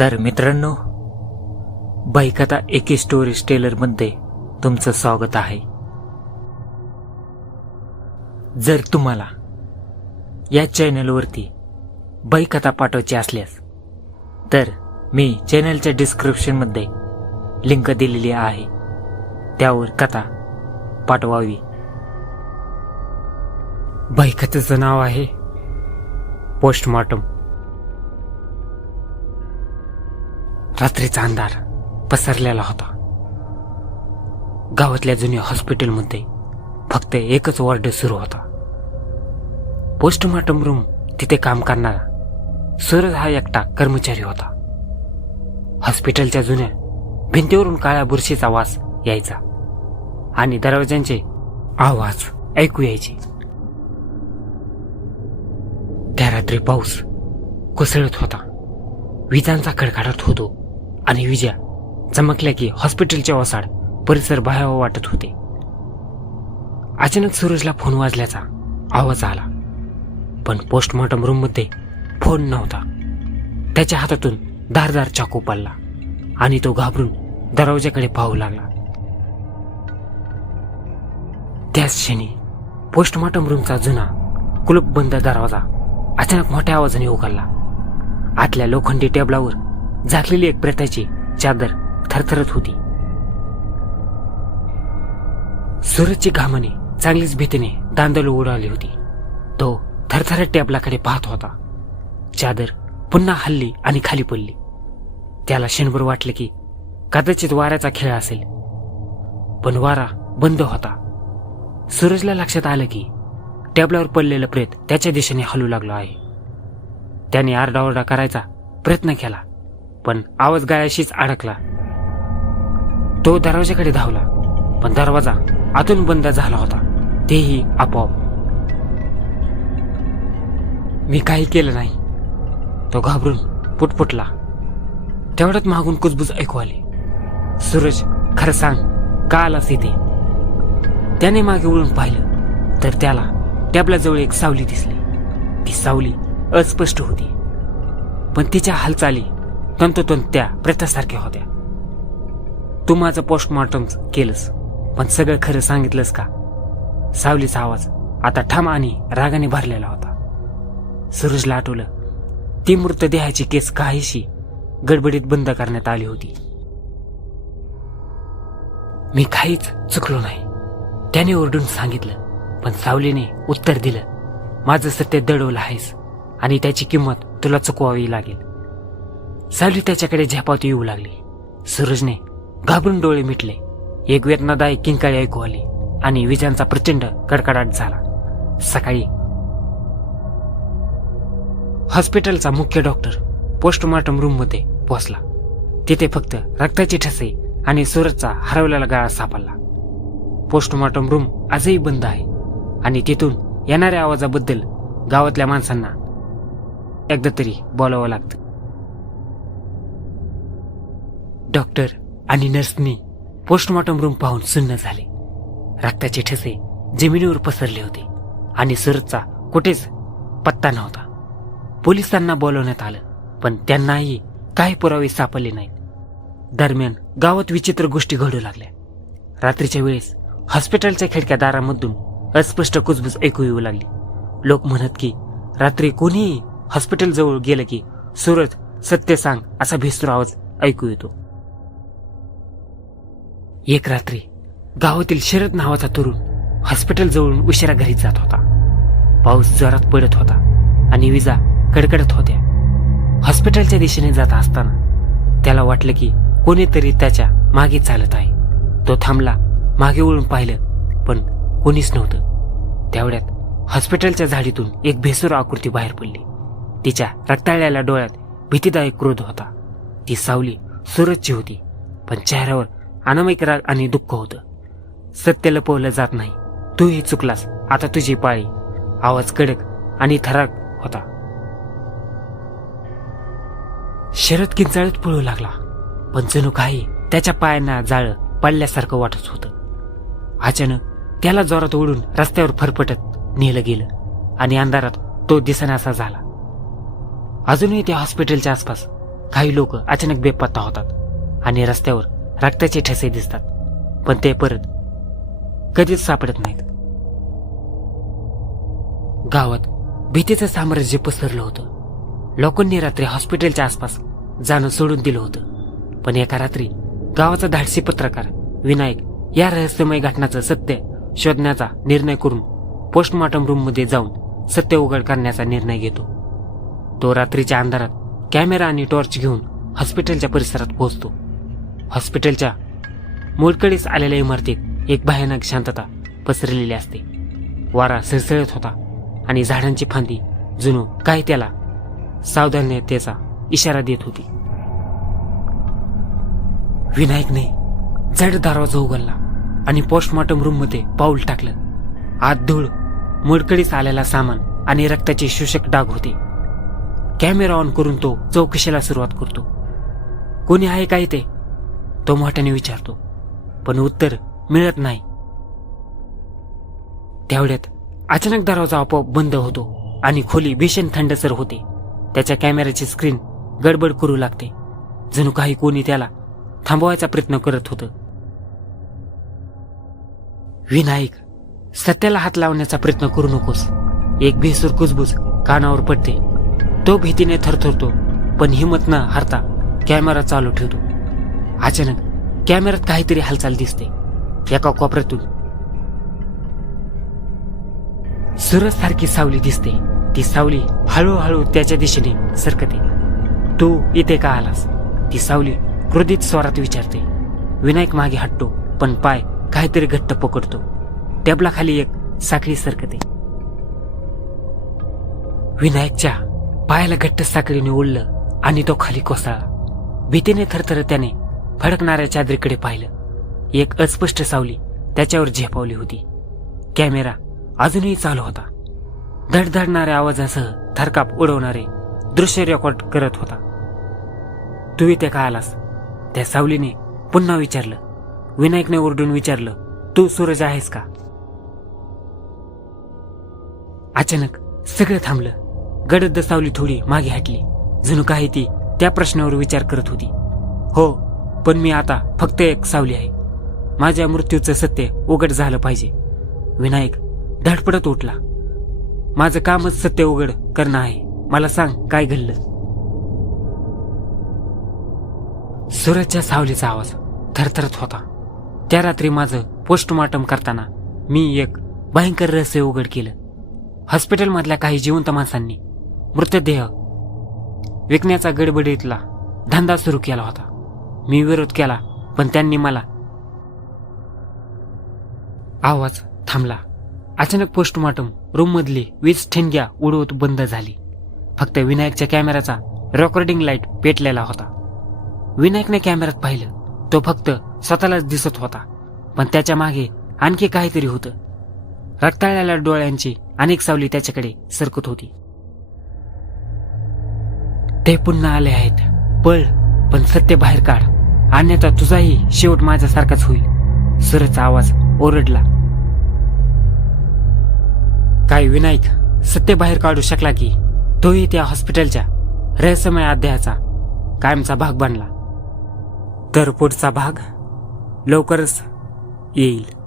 तर मित्रांनो बाईकथा एके स्टोरीज टेलरमध्ये तुमचं स्वागत आहे. जर तुम्हाला या चॅनलवरती बाईकथा पाठवायची असल्यास तर मी चॅनलच्या डिस्क्रिप्शनमध्ये लिंक दिलेली आहे. त्यावर कथा पाठवावी. बाईकथेचं नाव आहे पोस्टमॉर्टम. रात्रीचा अंधार पसरलेला होता. गावातल्या जुन्या हॉस्पिटलमध्ये फक्त एकच वॉर्ड सुरू होता. पोस्टमॉर्टम रूम तिथे काम करणारा सूरज हा एकटा कर्मचारी होता. हॉस्पिटलच्या जुन्या भिंतीवरून काळ्या बुरशीचा वास यायचा आणि दरवाजांचे आवाज ऐकू यायचे. त्या रात्री पाऊस कोसळत होता. विजांचा खडखडाट होतो. आणि विजया चमकल्या की हॉस्पिटलचे ओसाड परिसर भयावह वाटत होते. अचानक सूरजला फोन वाजल्याचा आवाज आला. पण पोस्टमॉर्टम रूममध्ये फोन नव्हता. त्याच्या हातातून धारदार चाकू पडला आणि तो घाबरून दरवाजाकडे पाहू लागला. त्याच क्षणी पोस्टमॉर्टम रूमचा जुना कुलूपबंद दरवाजा अचानक मोठ्या आवाजाने उघडला. आतल्या लोखंडी टेबलावर झाकलेली एक प्रेताची चादर थरथरत होती. सूरजची घामाने चांगलीच भीतीने दांदल उडाली होती. तो थरथरत टेबलाकडे पाहत होता. चादर पुन्हा हल्ली आणि खाली पडली. त्याला क्षणभर वाटलं की कदाचित वाऱ्याचा खेळ असेल. पण वारा बंद होता. सूरजला लक्षात आलं की टेबलावर पडलेलं प्रेत त्याच्या दिशेने हलू लागलो आहे. त्याने आरडाओरडा करायचा प्रयत्न केला. पण आवाज गायाशीच अडकला. तो दरवाजाकडे धावला पण दरवाजा आतून बंद झाला होता. तेही आपोआप. मी काही केलं नाही. तो घाबरून पुटपुटला. तेवढ्यात मागून कुजबुज ऐकू आली. सूरज खरं सांग का आलास इथे? त्याने मागे वळून पाहिलं तर त्याला टॅबलाजवळ एक सावली दिसली. ती सावली अस्पष्ट होती. पण तिच्या हालचाली तंतोतंत त्या प्रेतासारख्या होत्या. तू माझं पोस्टमॉर्टम केलंस पण सगळं खरं सांगितलंस का? सावलीचा आवाज आता ठाम आणि रागाने भरलेला होता. सूरजला आठवलं ती मृतदेहाची केस काहीशी गडबडीत बंद करण्यात आली होती. मी काहीच चुकलो नाही त्याने ओरडून सांगितलं पण सावलीने उत्तर दिलं माझं सत्य दडवलं आहेस आणि त्याची किंमत तुला चुकवावी लागेल. सावली त्याच्याकडे झेपावत येऊ लागली. सूरजने घाबरून डोळे मिटले. एक वेदनादायक किंकाळी ऐकू आली आणि विजांचा प्रचंड कडकडाट झाला. सकाळी हॉस्पिटलचा मुख्य डॉक्टर पोस्टमॉर्टम रूममध्ये पोहोचला. तिथे फक्त रक्ताचे ठसे आणि सूरजचा हरवलेला गाळा सापडला. पोस्टमॉर्टम रूम आजही बंद आहे आणि तिथून येणाऱ्या आवाजाबद्दल गावातल्या माणसांना एकदा तरी बोलावं लागतं. डॉक्टर आणि नर्सनी पोस्टमॉर्टम रूम पाहून सुन्न झाले. रक्ताचे ठसे जमिनीवर पसरले होते आणि सरचा कुठेच पत्ता नव्हता. पोलिसांना बोलवण्यात आलं पण त्यांनाही काही पुरावे सापडले नाहीत. दरम्यान गावात विचित्र गोष्टी घडू लागल्या. रात्रीच्या वेळेस हॉस्पिटलच्या खिडक्या दारामधून अस्पष्ट कुजबुज ऐकू येऊ लागली. लोक म्हणत की रात्री कोणीही हॉस्पिटलजवळ गेलं की सुरत सत्य सांग असा भिस्तूर आवाज ऐकू येतो. एक रात्री गावातील शरद नावाचा तरुण हॉस्पिटल जवळून उशिरा घरी जात होता. पाऊस जोरात पडत होता आणि विजा कडकडत होत्या. हॉस्पिटलच्या दिशेने जात असताना त्याला वाटलं की कोणीतरी त्याच्यामागे चालत आहे. तो थांबला मागे वळून पाहिलं पण कोणीच नव्हतं. तेवढ्यात हॉस्पिटलच्या झाडीतून एक भेसूर आकृती बाहेर पडली. तिच्या रक्ताळलेल्या डोळ्यात भीतीदायक क्रोध होता. ती सावली सूरजची होती पण चेहऱ्यावर अनामिक राग आणि दुःख होतं. सत्य लपवलं जात नाही. तूही चुकलास. आता तुझी पाळी. आवाज कडक आणि थराक होता. शरद किंचाळत पळू लागला. पण जणू काही त्याच्या पायांना जाळ पडल्यासारखं वाटत होतं. अचानक त्याला जोरात ओढून रस्त्यावर फरफटत नेलं गेलं आणि अंधारात तो दिसण्यासा झाला. अजूनही त्या हॉस्पिटलच्या आसपास काही लोक अचानक बेपत्ता होतात आणि रस्त्यावर रक्ताचे ठसे दिसतात पण ते परत कधीच सापडत नाहीत. गावात भीतीचं साम्राज्य पसरलं होतं. लोकांनी रात्री हॉस्पिटलच्या आसपास जाणं सोडून दिलं होतं. पण एका रात्री गावाचा धाडसी पत्रकार विनायक या रहस्यमय घटनाचं सत्य शोधण्याचा निर्णय करून पोस्टमॉर्टम रूममध्ये जाऊन सत्य उघड करण्याचा निर्णय घेतो. तो रात्रीच्या अंधारात कॅमेरा आणि टॉर्च घेऊन हॉस्पिटलच्या परिसरात पोहोचतो. हॉस्पिटलच्या मोडकडीस आलेल्या इमारतीत एक भयानक शांतता पसरलेली असते. वारा सळसळत होता आणि झाडांची फांदी जुनू काय त्याला सावधानतेचा इशारा देत होती. विनायकने जड दरवाजा उघडला आणि पोस्टमॉर्टम रूममध्ये पाऊल टाकलं. आत धूळ मोडकडीस आलेला सामान आणि रक्ताचे शोषक डाग होते. कॅमेरा ऑन करून तो चौकशीला सुरुवात करतो. कोणी आहे काय ते तो मोठ्याने विचारतो पण उत्तर मिळत नाही. तेवढ्यात अचानक दरवाजा आपोआप बंद होतो आणि खोली भीषण थंडसर होते. त्याच्या कॅमेऱ्याची स्क्रीन गडबड करू लागते. जणू काही कोणी त्याला थांबवायचा प्रयत्न करत होतं. विनायक सत्याला हात लावण्याचा प्रयत्न करू नकोस. एक भेसूर कुजबूज कानावर पडते. तो भीतीने थरथरतो पण हिंमत न हारता कॅमेरा चालू ठेवतो. अचानक कॅमेऱ्यात काहीतरी हालचाल दिसते. एका कोपऱ्यातून. सुरज सारखी सावली दिसते. ती सावली हळूहळू त्याच्या दिशेने सरकते. तू इथे का आलास? ती सावली क्रोधित स्वरात विचारते. विनायक मागे हटतो पण पाय काहीतरी घट्ट पकडतो. टेबलाखाली एक साखळी सरकते. विनायकच्या पायाला घट्ट साखळीने ओढलं आणि तो खाली कोसळला. भीतीने थरथर त्याने फडकणाऱ्या चादरीकडे पाहिलं. एक अस्पष्ट सावली त्याच्यावर झेपावली होती. कॅमेरा अजूनही चालू होता. धडधडणाऱ्या आवाजासह थरकाप उडवणारे दृश्य रेकॉर्ड करत होता. तू इथे का आलास? त्या सावलीने पुन्हा विचारलं. विनायकने ओरडून विचारलं तू सूरज आहेस का? अचानक सगळं थांबलं. गडद सावली थोडी मागे हटली. जणू काही ती त्या प्रश्नावर विचार करत होती. हो पण मी आता फक्त एक सावली आहे. माझ्या मृत्यूचं सत्य उघड झालं पाहिजे. विनायक धडपडत उठला. माझं कामच सत्य उघड करणं आहे. मला सांग काय घडलं? सूरजच्या सावलीचा आवाज थरथरत होता. त्या रात्री माझं पोस्टमॉर्टम करताना मी एक भयंकर रहस्य उघड केलं. हॉस्पिटलमधल्या काही जिवंत माणसांनी मृतदेह विकण्याचा गडबडीतला धंदा सुरू केला होता. मी विरोध केला पण त्यांनी मला आवाज थांबला. अचानक पोस्टमॉर्टम रूम मधली वीज ठिणग्या उडवत बंद झाली. फक्त विनायकच्या कॅमेऱ्याचा रेकॉर्डिंग लाइट पेटलेला होता. विनायकने कॅमेऱ्यात पाहिलं. तो फक्त स्वतःलाच दिसत होता. पण त्याच्यामागे आणखी काहीतरी होतं. रक्ताळलेल्या डोळ्यांची अनेक सावली त्याच्याकडे सरकत होती. ते पुन्हा आले आहेत. पळ पण सत्य बाहेर काढ. अन्यथा तुझाही शेवट माझ्यासारखाच होईल. सरचा आवाज ओरडला. काय विनायक सत्य बाहेर काढू शकला की? तोही त्या हॉस्पिटलच्या रहस्यमय अध्यायाचा कायमचा भाग बनला. तर पुढचा भाग लवकरच येईल.